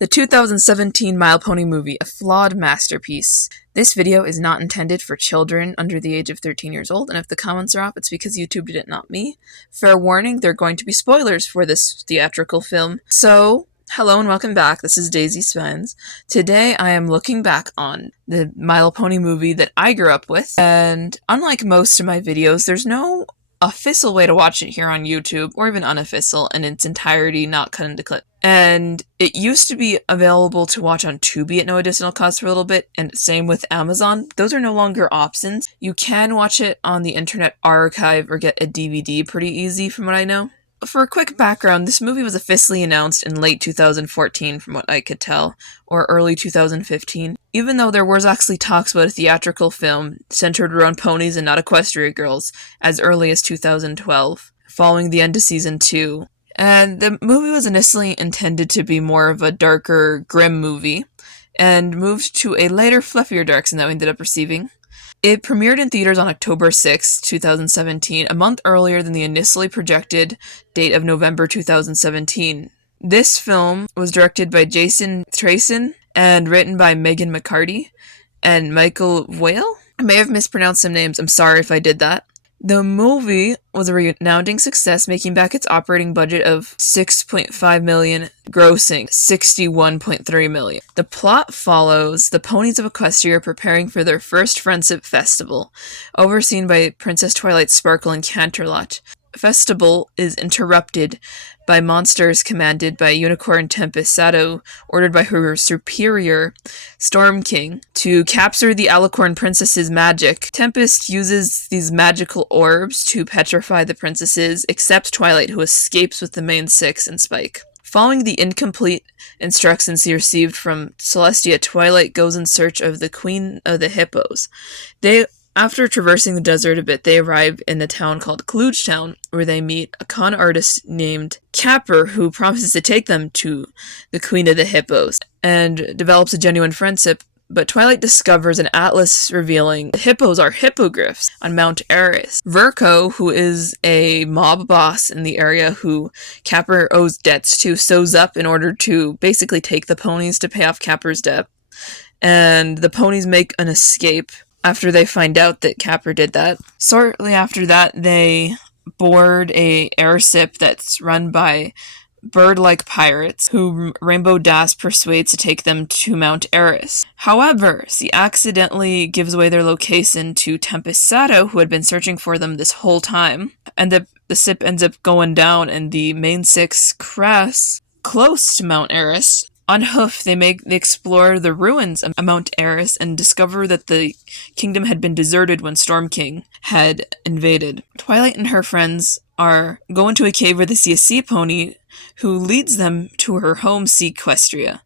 The 2017 My Little Pony movie, a flawed masterpiece. This video is not intended for children under the age of 13 years old, and if the comments are off, it's because YouTube did it, not me. Fair warning, there are going to be spoilers for this theatrical film. So, hello and welcome back. This is Daisy Spence. Today I am looking back on the My Little Pony movie that I grew up with, and unlike most of my videos, there's no official way to watch it here on YouTube, or even unofficial, in its entirety, not cut into clip. And it used to be available to watch on Tubi at no additional cost for a little bit, and same with Amazon. Those are no longer options. You can watch it on the Internet Archive or get a DVD pretty easy from what I know. For a quick background, this movie was officially announced in late 2014 from what I could tell, or early 2015, even though there was actually talks about a theatrical film centered around ponies and not equestria girls as early as 2012, following the end of season 2. And the movie was initially intended to be more of a darker, grim movie, and moved to a later, fluffier direction that we ended up receiving. It premiered in theaters on October 6, 2017, a month earlier than the initially projected date of November 2017. This film was directed by Jason Trayson and written by Megan McCarty and Michael Whale. I may have mispronounced some names, I'm sorry if I did that. The movie was a resounding success, making back its operating budget of $6.5 million, grossing $61.3 million. The plot follows the ponies of Equestria preparing for their first Friendship Festival, overseen by Princess Twilight Sparkle and Canterlot. Festival is interrupted by monsters commanded by Unicorn Tempest Shadow, ordered by her superior, Storm King, to capture the Alicorn Princess's magic. Tempest uses these magical orbs to petrify the princesses, except Twilight, who escapes with the main six and Spike. Following the incomplete instructions he received from Celestia, Twilight goes in search of the Queen of the Hippos. After traversing the desert a bit, they arrive in a town called Klugetown, where they meet a con artist named Capper, who promises to take them to the Queen of the Hippos, and develops a genuine friendship. But Twilight discovers an atlas revealing the hippos are hippogriffs on Mount Eris. Verco, who is a mob boss in the area who Capper owes debts to, sews up in order to basically take the ponies to pay off Capper's debt. And the ponies make an escape after they find out that Capper did that. Shortly after that, they board a airship that's run by bird-like pirates, who Rainbow Dash persuades to take them to Mount Eris. However, she accidentally gives away their location to Tempest Shadow, who had been searching for them this whole time, and the ship ends up going down, and the main six crash close to Mount Eris. On hoof, they explore the ruins of Mount Eris and discover that the kingdom had been deserted when Storm King had invaded. Twilight and her friends are going to a cave where they see a sea pony who leads them to her home, Sequestria.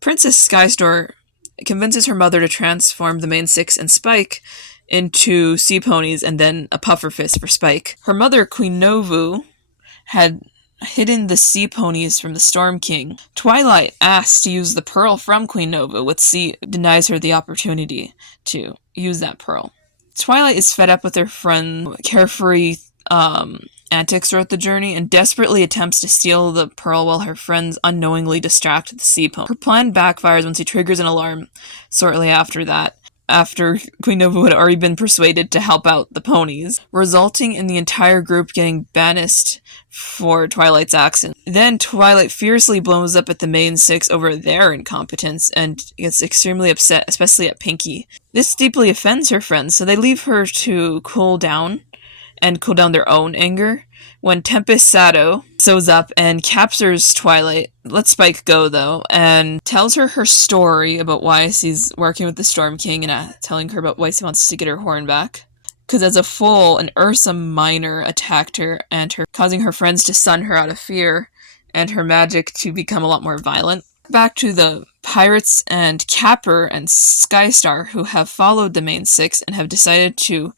Princess Skystar convinces her mother to transform the main six and Spike into sea ponies and then a pufferfish for Spike. Her mother, Queen Novu, had hidden the sea ponies from the Storm King. Twilight asks to use the pearl from Queen Nova, which she denies her the opportunity to use that pearl. Twilight is fed up with her friend's carefree antics throughout the journey and desperately attempts to steal the pearl while her friends unknowingly distract the sea pony. Her plan backfires when she triggers an alarm shortly after that, after Queen Nova had already been persuaded to help out the ponies, resulting in the entire group getting banished for Twilight's actions. Then Twilight fiercely blows up at the main six over their incompetence and gets extremely upset, especially at Pinkie. This deeply offends her friends, so they leave her to cool down their own anger, when Tempest Shadow shows up and captures Twilight, lets Spike go though, and tells her story about why she's working with the Storm King and telling her about why she wants to get her horn back. Because as a fool, an Ursa Minor attacked her, causing her friends to stun her out of fear, and her magic to become a lot more violent. Back to the pirates and Capper and Skystar, who have followed the main six and have decided to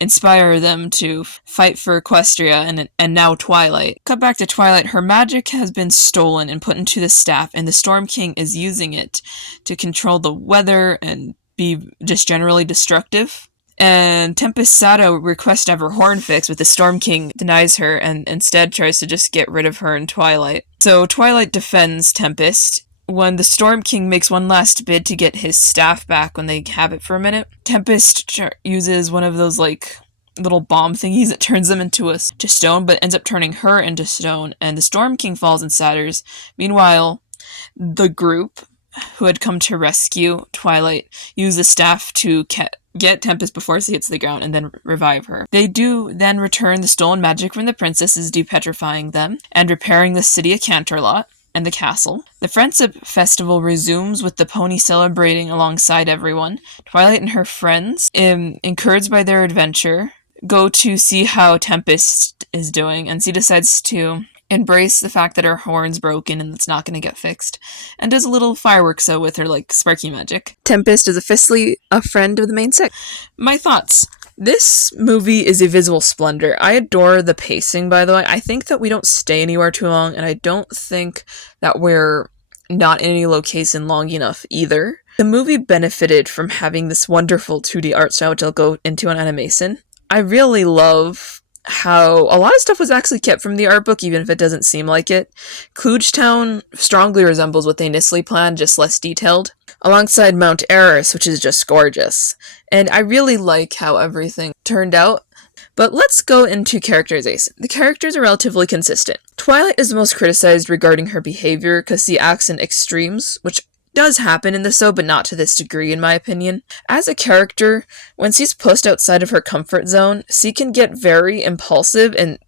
inspire them to fight for Equestria and now Twilight. Cut back to Twilight. Her magic has been stolen and put into the staff, and the Storm King is using it to control the weather and be just generally destructive. And Tempest Shadow requests to have her horn fixed, but the Storm King denies her and instead tries to just get rid of her in Twilight. So Twilight defends Tempest when the Storm King makes one last bid to get his staff back when they have it for a minute, Tempest uses one of those, like, little bomb thingies that turns them into to stone, but ends up turning her into stone, and the Storm King falls and shatters. Meanwhile, the group who had come to rescue Twilight use the staff to get Tempest before she hits the ground and then revive her. They do then return the stolen magic from the princesses, depetrifying them and repairing the city of Canterlot and the castle. The Friendship Festival resumes with the pony celebrating alongside everyone. Twilight and her friends, encouraged by their adventure, go to see how Tempest is doing, and she decides to embrace the fact that her horn's broken and it's not going to get fixed, and does a little fireworks show with her, like, sparky magic. Tempest is officially a friend of the main six. My thoughts. This movie is a visual splendor. I adore the pacing, by the way. I think that we don't stay anywhere too long, and I don't think that we're not in any location long enough either. The movie benefited from having this wonderful 2D art style, which I'll go into on animation. I really love how a lot of stuff was actually kept from the art book, even if it doesn't seem like it. Klugetown strongly resembles what they initially planned, just less detailed, alongside Mount Eris, which is just gorgeous. And I really like how everything turned out. But let's go into characterization. The characters are relatively consistent. Twilight is the most criticized regarding her behavior because she acts in extremes, which does happen in the show, but not to this degree, in my opinion. As a character, when she's pushed outside of her comfort zone, she can get very impulsive and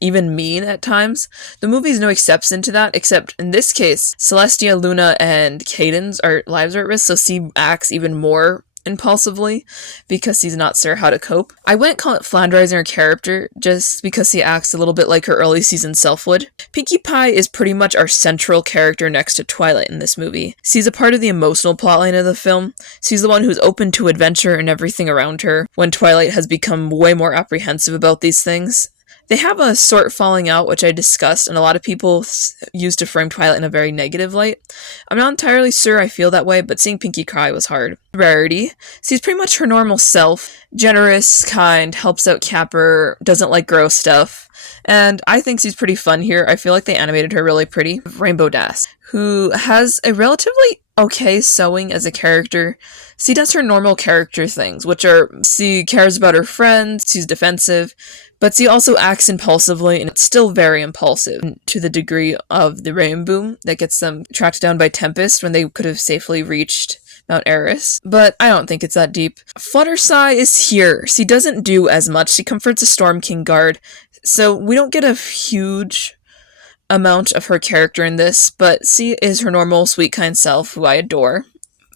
even mean at times. The movie's no exception to that, except in this case, Celestia, Luna, and Caden's lives are at risk, so she acts even more impulsively because she's not sure how to cope. I wouldn't call it flanderizing her character just because she acts a little bit like her early season self would. Pinkie Pie is pretty much our central character next to Twilight in this movie. She's a part of the emotional plotline of the film. She's the one who's open to adventure and everything around her when Twilight has become way more apprehensive about these things. They have a sort falling out, which I discussed, and a lot of people used to frame Twilight in a very negative light. I'm not entirely sure I feel that way, but seeing Pinkie cry was hard. Rarity. She's pretty much her normal self. Generous, kind, helps out Capper, doesn't like gross stuff. And I think she's pretty fun here. I feel like they animated her really pretty. Rainbow Dash, who has a relatively okay sewing as a character. She does her normal character things, which are she cares about her friends, she's defensive, but she also acts impulsively, and it's still very impulsive to the degree of the rain boom that gets them tracked down by Tempest when they could have safely reached Mount Eris. But I don't think it's that deep. Fluttershy is here. She doesn't do as much. She comforts a Storm King guard, so we don't get a huge amount of her character in this, but she is her normal, sweet, kind self, who I adore.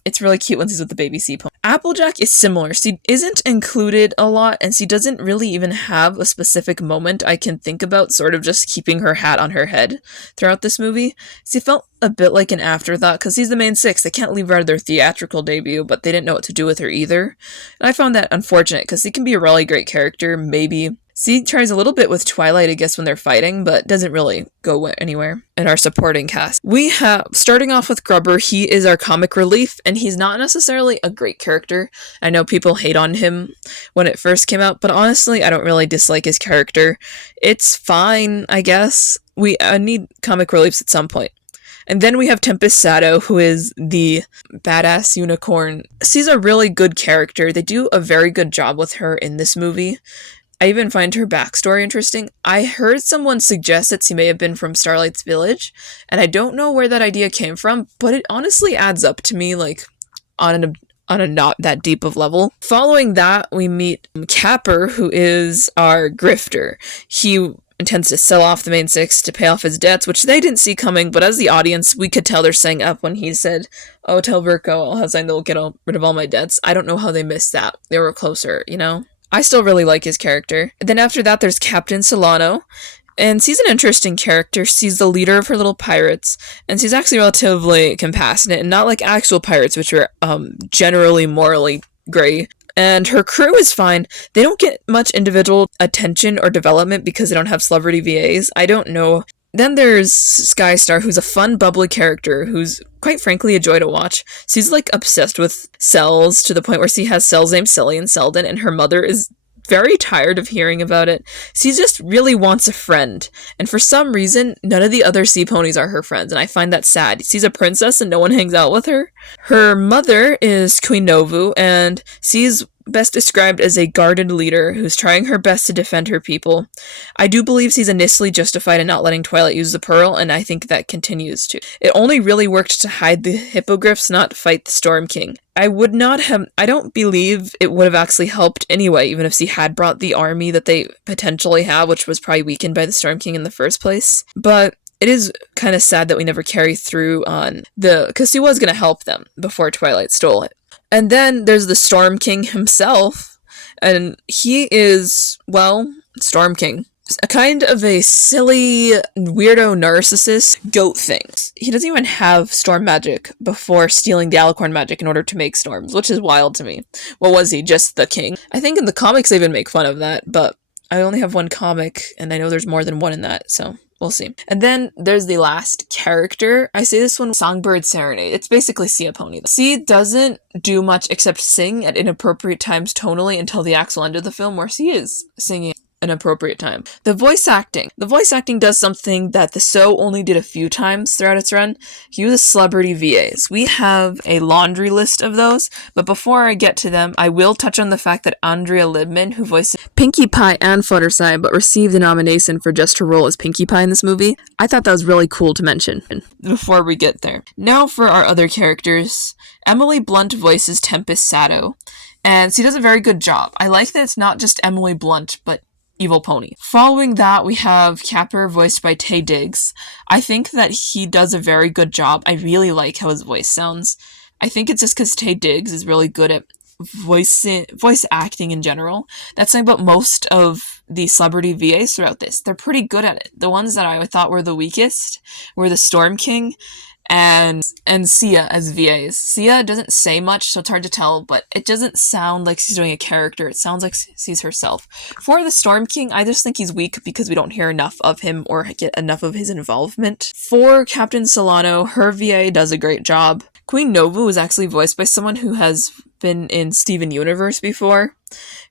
It's really cute when she's with the baby sea pony. Applejack is similar. She isn't included a lot, and she doesn't really even have a specific moment I can think about sort of just keeping her hat on her head throughout this movie. She felt a bit like an afterthought, because she's the main six. They can't leave her out of their theatrical debut, but they didn't know what to do with her either. And I found that unfortunate, because she can be a really great character, maybe. She tries a little bit with Twilight, I guess, when they're fighting, but doesn't really go anywhere in our supporting cast. We have, starting off with Grubber, he is our comic relief, and he's not necessarily a great character. I know people hate on him when it first came out, but honestly, I don't really dislike his character. It's fine, I guess. We need comic reliefs at some point. And then we have Tempest Shadow, who is the badass unicorn. She's a really good character. They do a very good job with her in this movie. I even find her backstory interesting. I heard someone suggest that she may have been from Starlight's Village, and I don't know where that idea came from, but it honestly adds up to me, like, on a not that deep of level. Following that, we meet Capper, who is our grifter. He intends to sell off the main six to pay off his debts, which they didn't see coming, but as the audience, we could tell they're saying up when he said, "Oh, tell Virgo, I'll have something that will get rid of all my debts." I don't know how they missed that. They were closer, you know? I still really like his character. And then after that, there's Captain Solano. And she's an interesting character. She's the leader of her little pirates. And she's actually relatively compassionate, and not like actual pirates, which are generally morally gray. And her crew is fine. They don't get much individual attention or development because they don't have celebrity VAs. I don't know. Then there's Skystar, who's a fun, bubbly character who's, quite frankly, a joy to watch. She's, like, obsessed with cells to the point where she has cells named Silly and Selden, and her mother is very tired of hearing about it. She just really wants a friend. And for some reason, none of the other sea ponies are her friends, and I find that sad. She's a princess and no one hangs out with her. Her mother is Queen Novu, and she's best described as a guarded leader who's trying her best to defend her people. I do believe she's initially justified in not letting Twilight use the pearl, and I think that continues to. It only really worked to hide the hippogriffs, not fight the Storm King. I don't believe it would have actually helped anyway, even if she had brought the army that they potentially have, which was probably weakened by the Storm King in the first place. But it is kind of sad that we never carry through on because she was going to help them before Twilight stole it. And then there's the Storm King himself, and he is, well, Storm King. A kind of a silly, weirdo narcissist goat thing. He doesn't even have storm magic before stealing the alicorn magic in order to make storms, which is wild to me. What was he, just the king? I think in the comics they even make fun of that, but I only have one comic, and I know there's more than one in that, so we'll see. And then there's the last character. I say this one, Songbird Serenade. It's basically Sia Pony. She doesn't do much except sing at inappropriate times tonally until the actual end of the film, where she is singing an appropriate time. The voice acting. The voice acting does something that the show only did a few times throughout its run. He uses celebrity VAs. We have a laundry list of those, but before I get to them, I will touch on the fact that Andrea Libman, who voiced Pinkie Pie and Fluttershy, but received a nomination for just her role as Pinkie Pie in this movie, I thought that was really cool to mention before we get there. Now for our other characters. Emily Blunt voices Tempest Sato, and she does a very good job. I like that it's not just Emily Blunt, but Evil Pony. Following that, we have Capper, voiced by Taye Diggs. I think that he does a very good job. I really like how his voice sounds. I think it's just because Taye Diggs is really good at voice acting in general. That's something about most of the celebrity VAs throughout this. They're pretty good at it. The ones that I thought were the weakest were the Storm King and Sia as VAs. Sia doesn't say much, so it's hard to tell, but it doesn't sound like she's doing a character. It sounds like she's herself. For the Storm King, I just think he's weak because we don't hear enough of him or get enough of his involvement. For Captain Solano, her VA does a great job. Queen Novu is actually voiced by someone who has been in Steven Universe before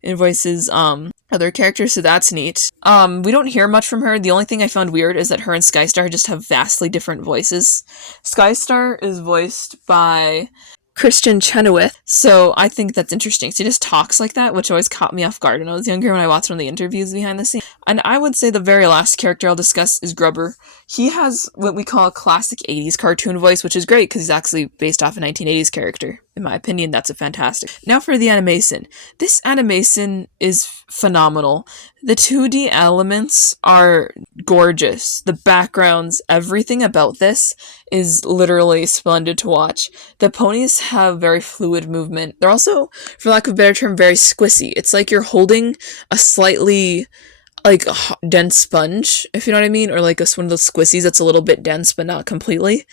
and voices other characters, so that's neat. We don't hear much from her. The only thing I found weird is that her and Skystar just have vastly different voices. Skystar is voiced by Christian Chenoweth, so I think that's interesting. She just talks like that, which always caught me off guard when I was younger when I watched one of the interviews behind the scenes. And I would say the very last character I'll discuss is Grubber. He has what we call a classic 80s cartoon voice, which is great because he's actually based off a 1980s character. In my opinion, that's a fantastic. Now for the animation. This animation is phenomenal. The 2D elements are gorgeous. The backgrounds, everything about this is literally splendid to watch. The ponies have very fluid movement. They're also, for lack of a better term, very squishy. It's like you're holding a slightly like a dense sponge, if you know what I mean, or like one of those squissies that's a little bit dense but not completely.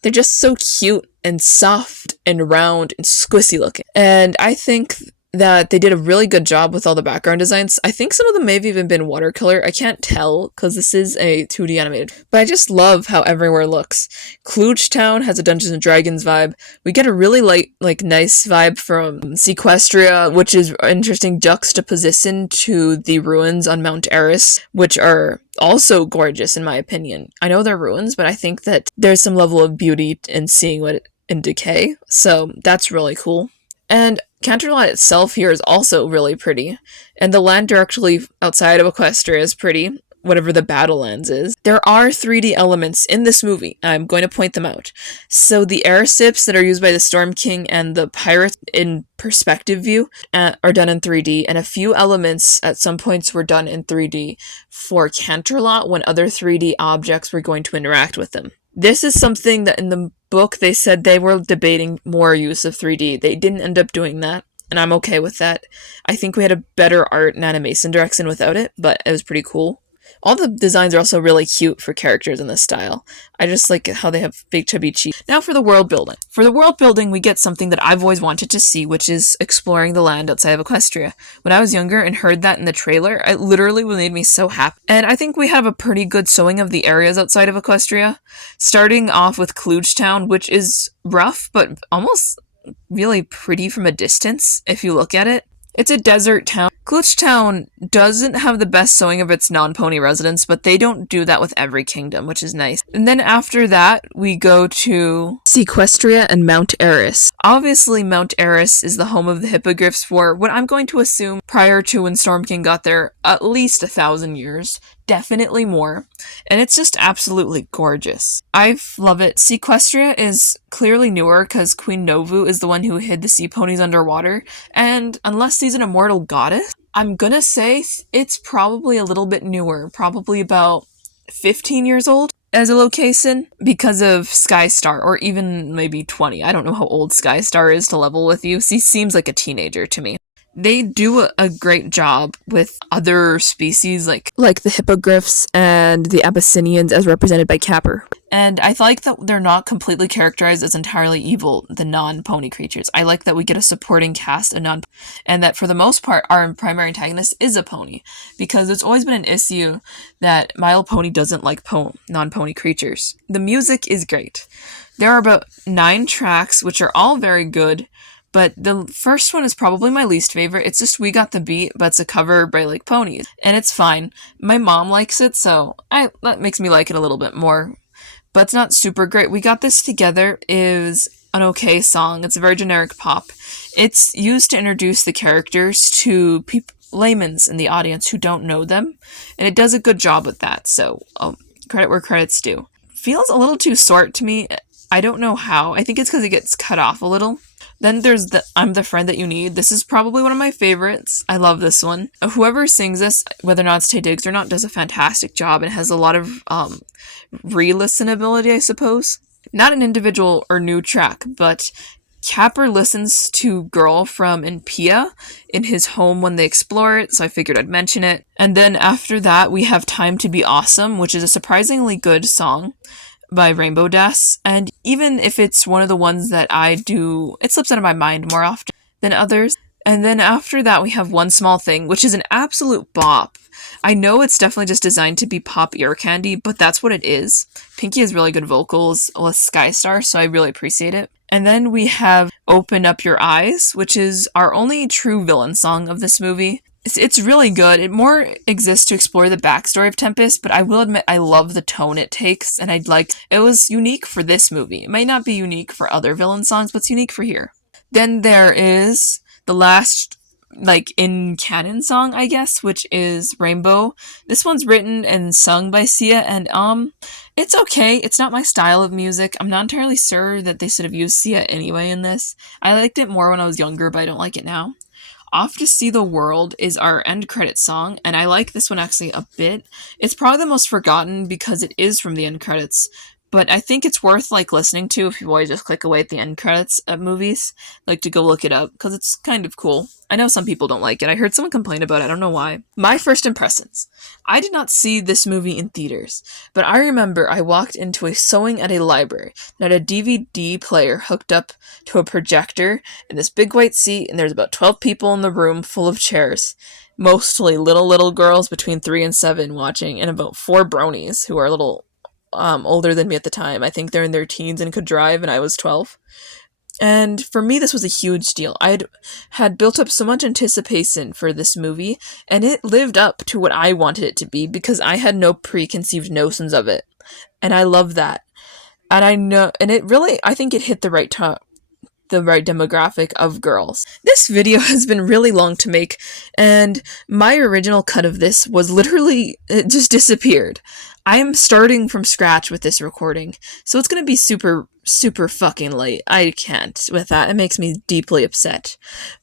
They're just so cute and soft and round and squishy looking. And I think that they did a really good job with all the background designs. I think some of them may have even been watercolor. I can't tell because this is a 2D animated. But I just love how everywhere looks. Klooge Town has a Dungeons and Dragons vibe. We get a really nice vibe from Sequestria, which is interesting juxtaposition to the ruins on Mount Eris, which are also gorgeous in my opinion. I know they're ruins, but I think that there's some level of beauty in seeing what in decay. So that's really cool. And Canterlot itself here is also really pretty, and the land directly outside of Equestria is pretty, whatever the Battlelands is. There are 3D elements in this movie. I'm going to point them out. So the airships that are used by the Storm King and the pirates in perspective view are done in 3D, and a few elements at some points were done in 3D for Canterlot when other 3D objects were going to interact with them. This is something that in the book they said they were debating more use of 3D. They didn't end up doing that, and I'm okay with that. I think we had a better art and animation direction without it, but it was pretty cool. All the designs are also really cute for characters in this style. I just like how they have big chubby cheeks. Now for the world building. For the world building, we get something that I've always wanted to see, which is exploring the land outside of Equestria. When I was younger and heard that in the trailer, it literally made me so happy. And I think we have a pretty good showing of the areas outside of Equestria, starting off with Klooge Town, which is rough, but almost really pretty from a distance if you look at it. It's a desert town. Glitchtown doesn't have the best sewing of its non-pony residents, but they don't do that with every kingdom, which is nice. And then after that, we go to Sequestria and Mount Eris. Obviously, Mount Eris is the home of the hippogriffs for what I'm going to assume prior to when Storm King got there, at least 1,000 years. Definitely more. And it's just absolutely gorgeous. I love it. Sequestria is clearly newer because Queen Novu is the one who hid the sea ponies underwater. And unless she's an immortal goddess, I'm gonna say it's probably a little bit newer. Probably about 15 years old as a location because of Skystar, or even maybe 20. I don't know how old Skystar is to level with you. She seems like a teenager to me. They do a great job with other species like the hippogriffs and the Abyssinians as represented by Capper. And I like that they're not completely characterized as entirely evil, the non-pony creatures. I like that we get a supporting cast of and that for the most part our primary antagonist is a pony, because it's always been an issue that My Little Pony doesn't like non-pony creatures. The music is great. There are about 9 tracks, which are all very good. But the first one is probably my least favorite. It's just We Got the Beat, but it's a cover by like ponies. And it's fine. My mom likes it, so that makes me like it a little bit more. But it's not super great. We Got This Together is an okay song. It's a very generic pop. It's used to introduce the characters to laymen's in the audience who don't know them. And it does a good job with that, so credit where credit's due. Feels a little too short to me. I don't know how. I think it's because it gets cut off a little. Then there's the I'm the Friend That You Need. This is probably one of my favorites. I love this one. Whoever sings this, whether or not it's Taye Diggs or not, does a fantastic job and has a lot of re-listenability, I suppose. Not an individual or new track, but Capper listens to Girl from Impia in his home when they explore it, so I figured I'd mention it. And then after that, we have Time to Be Awesome, which is a surprisingly good song by Rainbow Dash, and even if it's one of the ones that I do, it slips out of my mind more often than others. And then after that we have One Small Thing, which is an absolute bop. I know it's definitely just designed to be pop ear candy, but that's what it is. Pinky has really good vocals with Skystar, so I really appreciate it. And then we have Open Up Your Eyes, which is our only true villain song of this movie. It's really good. It more exists to explore the backstory of Tempest, but I will admit I love the tone it takes, and it was unique for this movie. It might not be unique for other villain songs, but it's unique for here. Then there is the last, in canon song, I guess, which is Rainbow. This one's written and sung by Sia, and it's okay. It's not my style of music. I'm not entirely sure that they should have used Sia anyway in this. I liked it more when I was younger, but I don't like it now. Off to See the World is our end credit song, and I like this one actually a bit. It's probably the most forgotten because it is from the end credits, but I think it's worth listening to if you always just click away at the end credits of movies, to go look it up, because it's kind of cool. I know some people don't like it. I heard someone complain about it. I don't know why. My first impressions. I did not see this movie in theaters, but I remember I walked into a showing at a library that had a DVD player hooked up to a projector in this big white seat, and there's about 12 people in the room full of chairs. Mostly little girls between 3 and 7 watching, and about 4 bronies who are a little older than me at the time. I think they're in their teens and could drive, and I was 12. And for me, this was a huge deal. I had built up so much anticipation for this movie, and it lived up to what I wanted it to be because I had no preconceived notions of it. And I love that. And I think it hit the right demographic of girls. This video has been really long to make, and my original cut of this was literally, it just disappeared. I am starting from scratch with this recording, so it's gonna be super fucking late. I can't with that. It makes me deeply upset.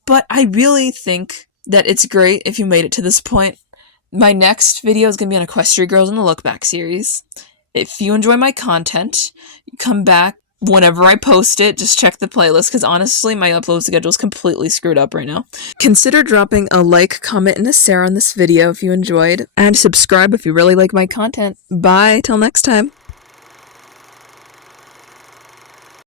But I really think that it's great if you made it to this point. My next video is gonna be on Equestria Girls in the Look Back series. If you enjoy my content, come back whenever I post it. Just check the playlist, because honestly, my upload schedule is completely screwed up right now. Consider dropping a like, comment, and a share on this video if you enjoyed, and subscribe if you really like my content. Bye, till next time.